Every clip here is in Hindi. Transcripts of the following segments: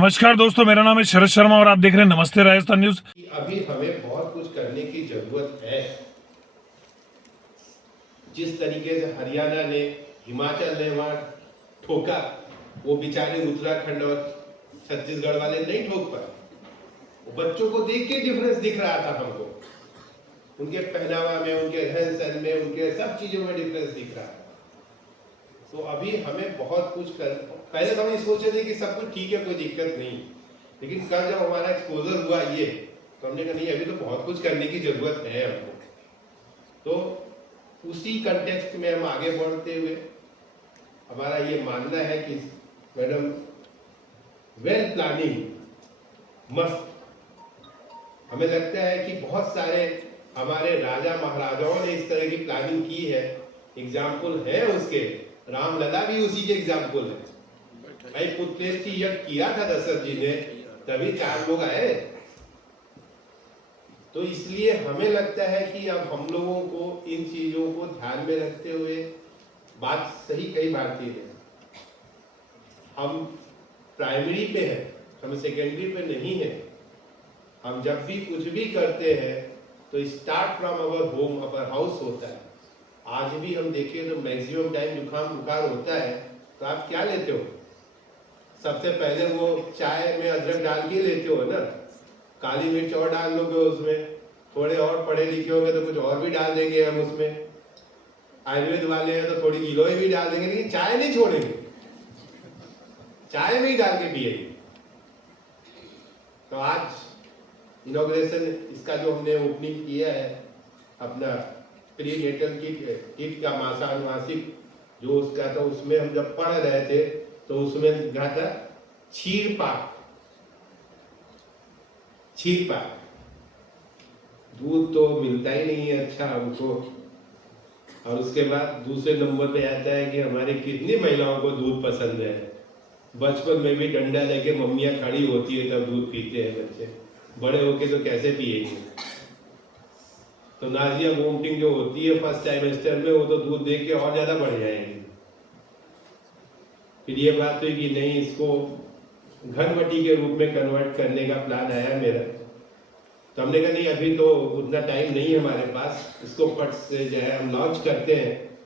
नमस्कार दोस्तों, मेरा नाम है शरद शर्मा और आप देख रहे हैं नमस्ते राजस्थान न्यूज। अभी हमें बहुत कुछ करने की जरूरत है। जिस तरीके से हरियाणा ने, हिमाचल ने वहां ठोका, वो बेचारे उत्तराखंड और छत्तीसगढ़ वाले नहीं ठोक पाए। वो बच्चों को देख के डिफरेंस दिख रहा था हमको, उनके पहनावा में, उनके रहन सहन में, उनके सब चीजों में डिफरेंस दिख रहा था। तो अभी हमें बहुत कुछ कर, पहले तो हम ये सोचे थे कि सब कुछ ठीक है, कोई दिक्कत नहीं, लेकिन कल जब हमारा एक्सपोजर हुआ ये, तो हमने कहा नहीं, अभी तो बहुत कुछ करने की जरूरत है हमको। तो उसी कंटेक्स्ट में हम आगे बढ़ते हुए हमारा ये मानना है कि मैडम, वेल प्लानिंग मस्ट। हमें लगता है कि बहुत सारे हमारे राजा महाराजाओं ने इस तरह की प्लानिंग की है, एग्जाम्पल है उसके। रामलला भी उसी के एग्जाम्पल है। भाई पुत्रेष्ठ यज्ञ किया था दशरथ जी ने, तभी 4 लोग आए। तो इसलिए हमें लगता है कि अब हम लोगों को इन चीजों को ध्यान में रखते हुए, बात सही कई भारतीय ने, हम प्राइमरी पे हैं, हम सेकेंडरी पे नहीं है। हम जब भी कुछ भी करते हैं तो start from our home, our house होता है। आज भी हम देखें तो मैक्सिमम टाइम जुकाम बुखार होता है तो आप क्या लेते हो? सबसे पहले वो चाय में अदरक डाल के लेते हो ना, काली मिर्च और डाल लोगे उसमें, थोड़े और पढ़े लिखे होंगे तो कुछ और भी डाल देंगे हम उसमें, आयुर्वेद वाले हैं तो थोड़ी गिलोय भी डाल देंगे, लेकिन चाय नहीं छोड़ेंगे, चाय में ही डाल के पिएंगे। तो आज इनॉग्रेशन इसका जो हमने ओपनिंग किया है, अपना प्री नेटल किट का मासानुमासिक जो उसका था, उसमें हम जब पढ़ रहे थे तो उसमें लिखा था क्षीर पाक। क्षीर पाक, दूध तो मिलता ही नहीं है अच्छा हमको। और उसके बाद दूसरे नंबर पे आता है कि हमारे कितनी महिलाओं को दूध पसंद है। बचपन में भी डंडा लेके मम्मियाँ खड़ी होती है तब दूध पीते हैं बच्चे, बड़े होके तो कैसे पिएंगे। तो नाजिया वोमिटिंग जो होती है फर्स्ट ट्राइमेस्टर में, वो तो दूध दे के और ज्यादा बढ़ जाएगी। फिर ये बात हुई कि नहीं, इसको घनवटी के रूप में कन्वर्ट करने का प्लान आया मेरा। तो हमने कहा नहीं, अभी तो उतना टाइम नहीं है हमारे पास, इसको फट से जो है हम लॉन्च करते हैं।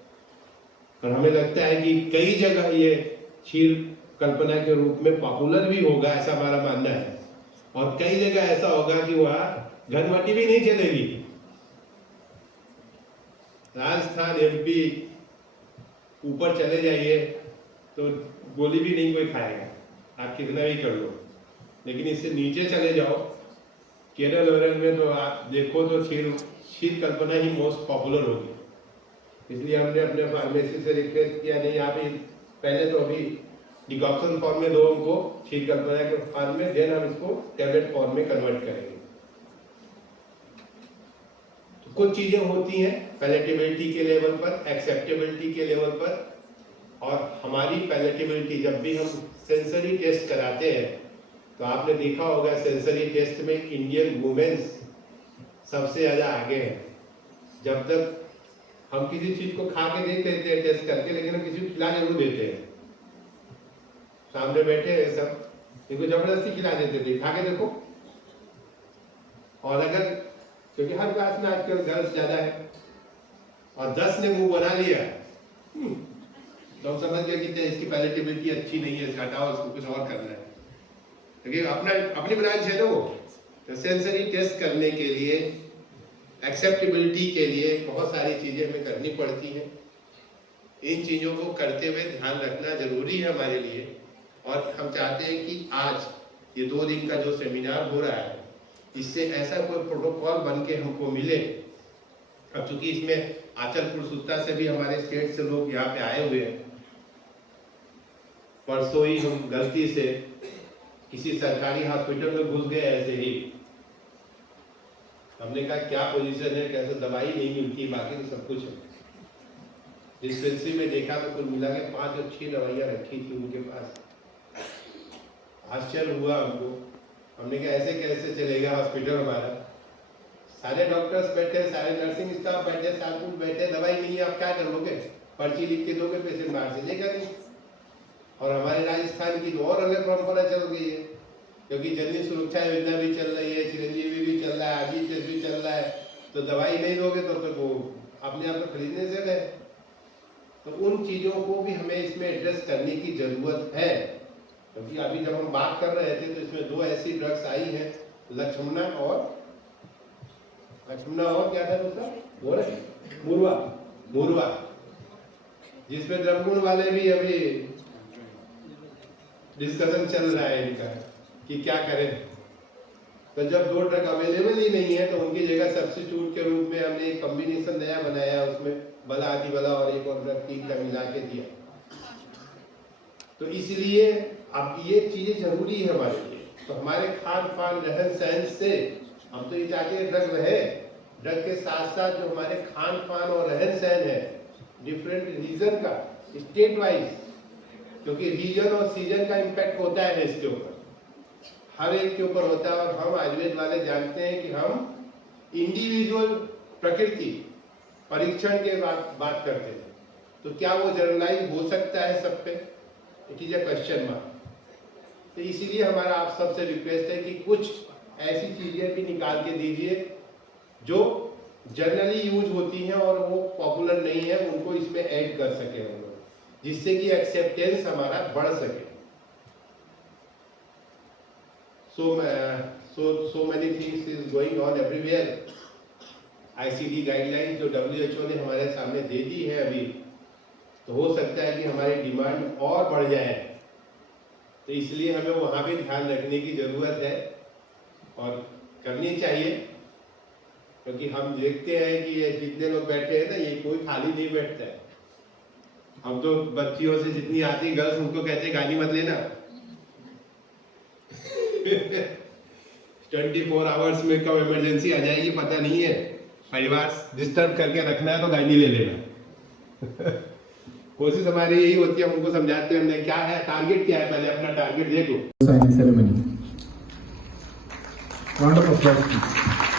और हमें लगता है कि कई जगह ये क्षीर कल्पना के रूप में पॉपुलर भी होगा, ऐसा हमारा मानना है। और कई जगह ऐसा होगा कि वहाँ घनवटी भी नहीं चलेगी। राजस्थान, एमपी ऊपर चले जाइए तो गोली भी नहीं कोई खाएगा, आप कितना भी कर लो। लेकिन इससे नीचे चले जाओ, केरल वेरल में तो आप देखो तो क्षीर कल्पना ही मोस्ट पॉपुलर होगी। इसलिए हमने अपने फार्मेसी से रिक्वेस्ट किया, नहीं आप पहले तो अभी डिकॉक्शन फॉर्म में दो हमको, क्षीर कल्पना के फॉर्म में, देन हम इसको टैबलेट फॉर्म में कन्वर्ट करेंगे। तो कुछ चीजें होती हैं पैलेटेबिलिटी के लेवल पर, एक्सेप्टेबिलिटी के लेवल पर। और हमारी पैलेटेबिलिटी, जब भी हम सेंसरी टेस्ट कराते हैं तो आपने देखा होगा सेंसरी टेस्ट में इंडियन वुमेन्स सबसे ज्यादा आगे हैं। जब तक हम किसी चीज को खा के देख लेते हैं टेस्ट करके, लेकिन हम किसी को खिला जरूर देते हैं। सामने बैठे हैं सब, इनको जबरदस्ती खिला देते थे, खा के देखो। और अगर, क्योंकि हर क्लास में आजकल गर्ल्स ज्यादा है, और 10 ने मुंह बना लिया तो हम समझ गए कि इसकी पैलेटेबिलिटी अच्छी नहीं है, इसका हटाओ, इसको कुछ और करना है। क्योंकि अपनी ब्रांच है ना वो। तो सेंसरी टेस्ट करने के लिए, एक्सेप्टेबिलिटी के लिए बहुत सारी चीजें हमें करनी पड़ती हैं। इन चीजों को करते हुए ध्यान रखना जरूरी है हमारे लिए। और हम चाहते हैं कि आज ये 2 दिन का जो सेमिनार हो रहा है, इससे ऐसा कोई प्रोटोकॉल बन के हमको मिले। अब चूंकि इसमें आचल पुरसुत्ता से भी हमारे स्टेट से लोग यहाँ पे आए हुए हैं, परसों ही हम गलती से किसी सरकारी हॉस्पिटल में घुस गए ऐसे ही। हमने कहा क्या पोजीशन है, कैसे दवाई नहीं मिलती, बाकी तो सब कुछ है। डिस्पेंसरी में देखा तो कुल मिला के 5 और 6 दवाइयाँ रखी थी उनके पास। आश्चर्य हुआ हमको। हमने कहा ऐसे कैसे चलेगा हॉस्पिटल हमारा? सारे डॉक्टर्स बैठे, सारे नर्सिंग स्टाफ बैठे, सारे कुछ बैठे, दवाई नहीं है, आप क्या कर लोगे? पर्ची लिख के दोगे, पेशेंट बाहर से लेगा नहीं। और हमारे राजस्थान की तो और अलग परंपरा चल गई है, क्योंकि जननी सुरक्षा योजना भी चल रही है, चिरंजीवी भी चल रहा है, आरजीएचएस भी चल रहा है, तो दवाई नहीं दोगे तो फिर वो अपने आप तो खरीदने से गए। तो उन चीज़ों को भी हमें इसमें एड्रेस करने की ज़रूरत है, क्योंकि अभी जब हम बात कर रहे थे तो इसमें 2 ऐसी ड्रग्स आई हैं, लक्ष्मणा और क्या था दूसरा, मुरवा, जिसमें द्रवगुण वाले भी अभी डिस्कशन चल रहा है इनका कि क्या करें। तो जब 2 ड्रग अवेलेबल ही नहीं है तो उनकी जगह सब्स्टिट्यूट के रूप में हमने एक कॉम्बिनेशन नया बनाया, उसमें बला आदि बला और एक और ड्रग 3 का मिला के दिया। तो इसलिए अब ये चीजें जरूरी है हमारे लिए। तो हमारे खान पान रहन सहन से हम तो ये चाहते हैं ड्रग रहे, ड्रग के साथ साथ जो हमारे खान पान और रहन सहन है डिफरेंट रीजन का, स्टेट वाइज, क्योंकि रीजन और सीजन का इम्पैक्ट होता है इसके ऊपर, हर एक के ऊपर होता है। और हम आयुर्वेद वाले जानते हैं कि हम इंडिविजुअल प्रकृति परीक्षण के बात करते हैं, तो क्या वो जनरलाइज हो सकता है सब पे? It is a question mark. तो इसीलिए हमारा आप सबसे रिक्वेस्ट है कि कुछ ऐसी चीजें भी निकाल के दीजिए जो जनरली यूज होती हैं और वो पॉपुलर नहीं है, उनको इसमें ऐड कर सके हम लोग, जिससे कि एक्सेप्टेंस हमारा बढ़ सके। so many things is going on everywhere. ICD guideline जो WHO ने हमारे सामने दे दी है अभी, तो हो सकता है कि हमारी डिमांड और बढ़ जाए, तो इसलिए हमें वहाँ भी ध्यान रखने की ज़रूरत है और करनी चाहिए। क्योंकि हम देखते हैं कि ये जितने लोग बैठे हैं ना, ये कोई खाली नहीं बैठता है। हम तो बच्चियों से जितनी आती गर्ल्स उनको कहते हैं गाली मत लेना 24 आवर्स में कब इमरजेंसी आ जाएगी पता नहीं है, परिवार डिस्टर्ब करके रखना है तो गाली ले लेना। कोशिश हमारी यही होती है, हम उनको समझाते हैं हमने क्या है टारगेट, क्या है पहले अपना टारगेट देखो। Signing ceremony. Round of applause, please.